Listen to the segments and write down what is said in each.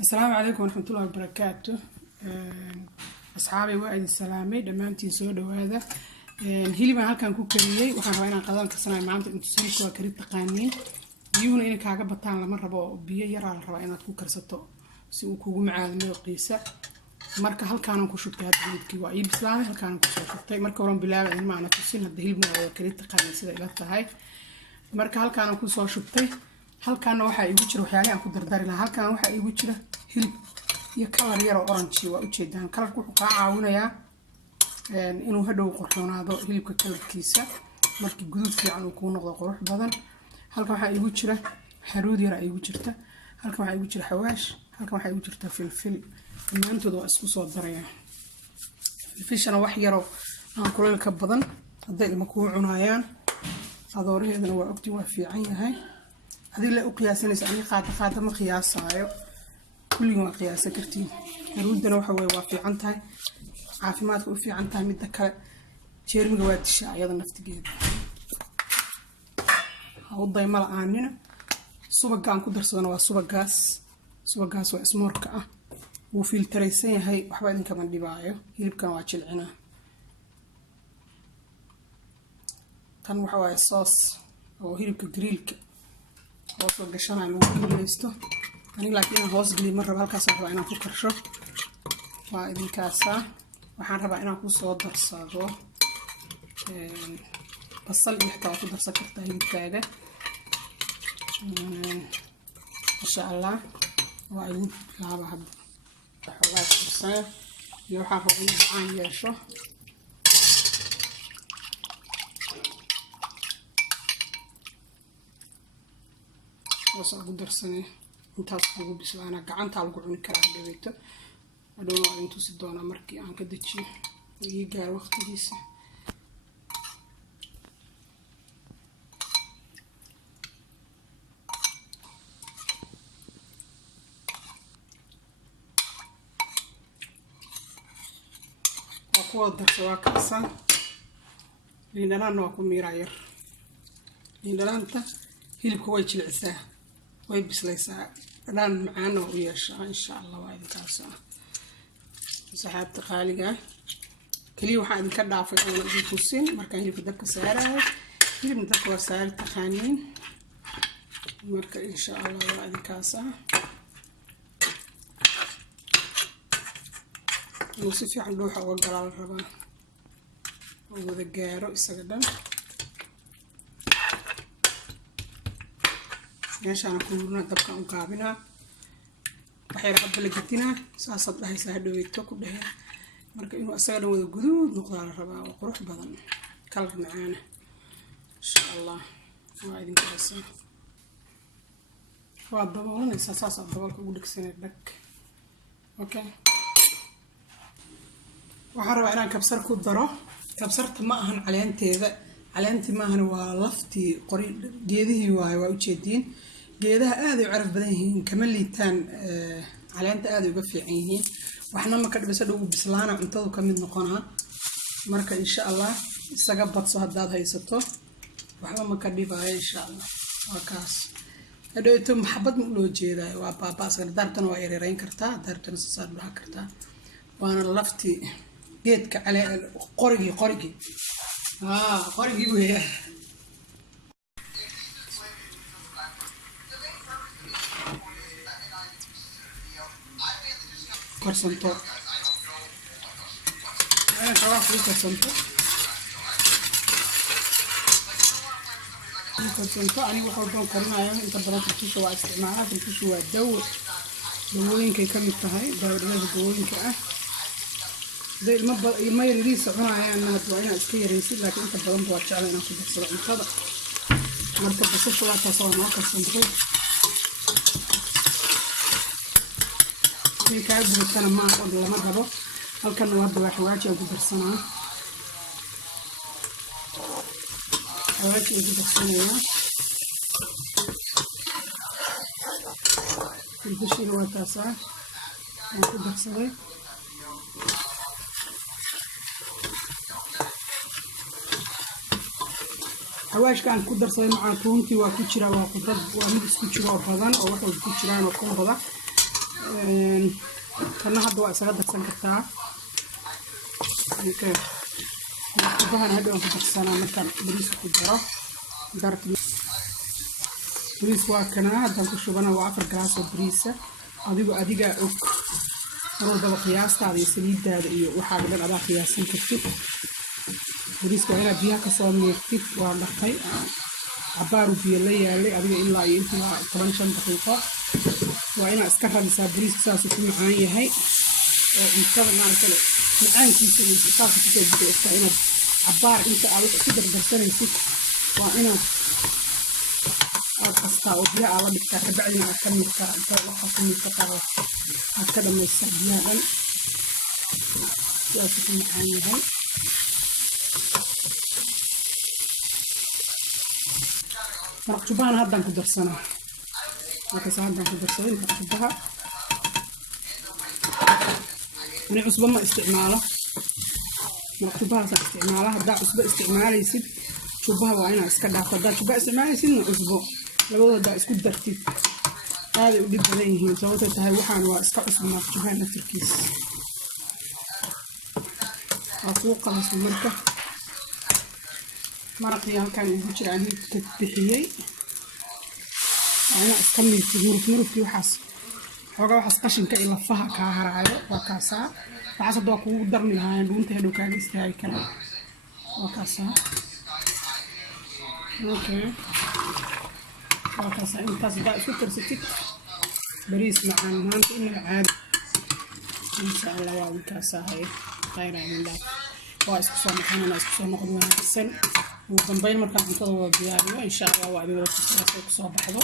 السلام عليكم ورحمة الله وبركاته. أصحابي وعد السلامي دمانتي سود وهذا هيلي ما هالكان كوكريي وحنا رأينا قدام كسرنا معاملة أنتو سيكوا كريت تقانين يهون إنك عقب بطان لما ربوا بيه يرى الرأينا كوكر ستو سوكو مع المقيسة marka halkaan aan ku shubtay hadii waa iib islaam halkaan ku soo shubtay marka horan bilaabay in maana tusin hadii hilibna waa kaliya taqaan sida ila tahay marka halkaan aan ku soo shubtay halkaan waxa igu jira waxyaalo aan ku dardari lahaa halkaan waxa igu jira hilib iyo kalar yar oo orange waa u jeedaan kalarku wuxuu ka caawinayaa inuu hadhow qorxoonaado hilibka kalarkiisa markii guduud fiican uu ku noqdo qurux badan halkaan waxa igu jira haruud yar igu jirta halkaan waxa igu jira xawaash halkaan waxa igu jirta filfil maantooda waa isku soo daraya filfishana wax yaro aan kuleel ka badan haday ilma ku cunayaan adooreedana waa ogti waa fiican yahay hadii la u qiyaasanaysa ani qaada ma qiyaasayo kulliga waa qiyaasan kartiin haruudana waxa way waa fiican tahay caafimaadka u fiican tahay mid kale jeermiga waa dishaa ayada naftigeeda haw dayma la'aanina subagaan ku darsadana waa subagaas waa ismoorka ah وفلتريسين هاي وحبايدن كمان ديبايو هيلبكان waa jilcina tan waxa way sauce oo hilibka grillka oo soo gashanay lagu grilleysto ani laakiin hoos geli mar raba halkaas waxaan inaan ku karsho waa idinkaasa waxaan rabaa inaan ku soo darsado basal iyo xitaa ku darsan kartaa hilibkaaga insha Allah waa idin laaba hadda xalaas kusay iyo waxa rabaa inaan yeesho wasoo ku darsanay intaas ugu bislaana gacanta lagu cuni karaa dhaweeto adoo intuu si doona markii aan ka dajiyo ii gaar waqtigiisa waa kasan liindhanaan waa ku miirayar liindhanaanta hilibka way jilcisaa way bislaysaa dhanaan macaan oo u yeeshaa insha Allah waa idinkaas saxaabta qaaliga kaliya waxaan idinka dhaafay oo idin tusin markaan hilibka dabka saarayo hilibna dabka waa saar taqaaniin marka insha Allah waa idinkaas si fiican dhuuxa uga galaal rabaa oo wada gaaro isaga dhan meeshaan ku hurna dabka u qaabina waxay rabaa la gatina saasad dhahaysa hadhoweyto ku dhahe marka inuu asaga dhan wada guduud noqdo la rabaa oo qurux badan kalar macaan insha Allah waa idin kaasa waa daboolanaysa saas daboolka ugu dhigsanay dhag okay waxaan rabaa inaan kabsar ku daro kabsarta ma ahan caleenti ma ahan waa laftii qori geedihii waa u jeedin geedaha aad ay caraf badan yihiin kama liitaan caleenta aad ay uga fiican yihiin waxna ma ka dhibasho dhow bislaana cuntadu ka mid noqonaa marka insha Allah isaga badso hadaad haysato waxba ma ka dhibaayo insha Allah waa kaas hadhowto maxabad ma loo jeedayo waa baabaas dartana waa yareeyn kartaa dartana saar dhaha kartaa waana laftii geedka cale qorigi qorigi weeyaa korsanto ani waxaan doon karinayaa inta badan turkiga waa isticmaalaa turkiga waa dawooyinka ka mid tahay dawooyinka ah ilma yariisa cunayaan waa inaan iska yaraysid laakiin inta badan waa jecel inaan ku darsado cuntada marka basasha waa taas oo noo karsantay kaa gudatana ma aha lama rabo halkan hadda waa xawaaji aan ku darsanaa xawaaji aan ku darsanayaa filfishina waa taasaa aan ku darsaday حواجكان كودر صاي مع كونتي وكجرا وقدر ومد اسكو جرا بدن او waxa ku jiraan oo badan kana hadda waa isaga darsan kartaa okay waxaan hadda ku darsanaa markaan bariis ku daro darka bariis waa kana hadda ku shubana waa 4 galaas oo bariis adiga og marwalba qiyaastaada iyo saliidaada iyo waxa dhan aad qiyaasan kartid bariiska waa inaad biyaha ka soo meertid waa dhaqay cabaar biyo la yaalay adiga ilaa iyo inta 15 daqiiqo waa inaad iska rabisaa bariiska saas uu macaan yahay oo intada maarkale macaankiisa iyo saas ku soo bixi inaad cabaar inta aad ku dardarsanaysid waa inaad kasta oo biyaha ala dhigtaa ka bacdina aad ka midka inta waxa ku midka qaro aad ka dhamaysaa biyahan saas uu macaan yahay marqubaan haddan ku darsanaa markaas haddan ku darsaday marqubaha ani cusbo ma isticmaalo marqubaha sa isticmaala haddaa cusbo isticmaalaysid cubaha waa inaad iska dhaafto haddaa cuba isticmaalaysid cusbo labadooda isku dartid aad u dhib badan yihiin sababtoo tahay waxaan waa iska cusbo marqubaha naftirkiis afuu qalas marka maraqii halkaan ugu jiraan hilibka bixiyay ana iska miirtay murufkii waxaas xogaa waxaas qashinka iyo lafaha ka haraayo waa kaasa waxaas hadda ku darmi lahayn dhuunta hadhow kaaga istaagi kara waa kaasa okay waa kaasa intaas baa isku karsatid bariis macaan maanta inuu caadi insha Allah waa kaasa hay khayran ilaa waa isku soo maxana isku soo noqon wanaagsan ugu dambeyn markaan cuntada wada diyaariyo insha Allah waa idin wada ku soo baxdo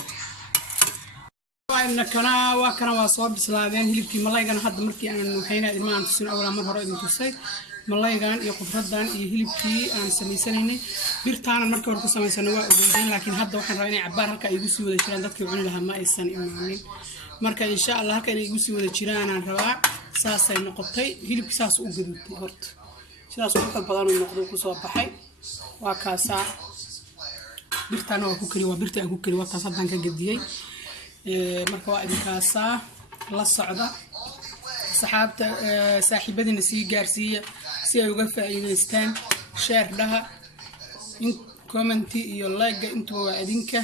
waa kana waa soo bislaadeen hilibkii malaygana hadda markii aan waxayna ilmaan tusin awla mar hore idin tusay malaygan iyo qudradan iyo hilibkii aan sameysanaynay birtaana markii hore ku sameysana waa ogeeyeen laakiin hadda waxaan rabaa inay cabaar halka igu sii wada jiraan dadkii cuni lahaa ma aysan imaanin marka insha Allah halka inay igu sii wada jiraan aan rabaa saasay noqotay hilibkii saas u gaduutay horta sidaas oo kale badan uu noqdo ku soo baxay waa kaasa birtaana waa ku kari waa birta aan ku kari waa taas haddan ka gadiyay marka waa idinkaasa la socda saxaabta saaxiibadina sii gaarsiiya si ay uga faa'iideystaan share dhaha in comment iyo like inta waa idinka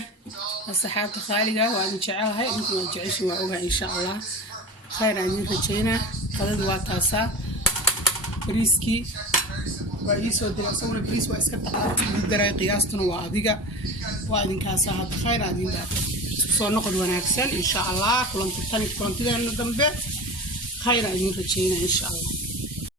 saxaabta qaaliga waa idin jecelahay inta waa jeceshin waa ogaa insha Allah khayran idin rajeynaa qadada waa taasa bariiski waa ii soo diray sawir bariis waa iska daray qiyaastuna waa adiga waa idinkaasa hadda khayran idin dhaafay soo noqod wanaagsan insha Allah kulantidan dambe khayran idin rajeynaa insha Allah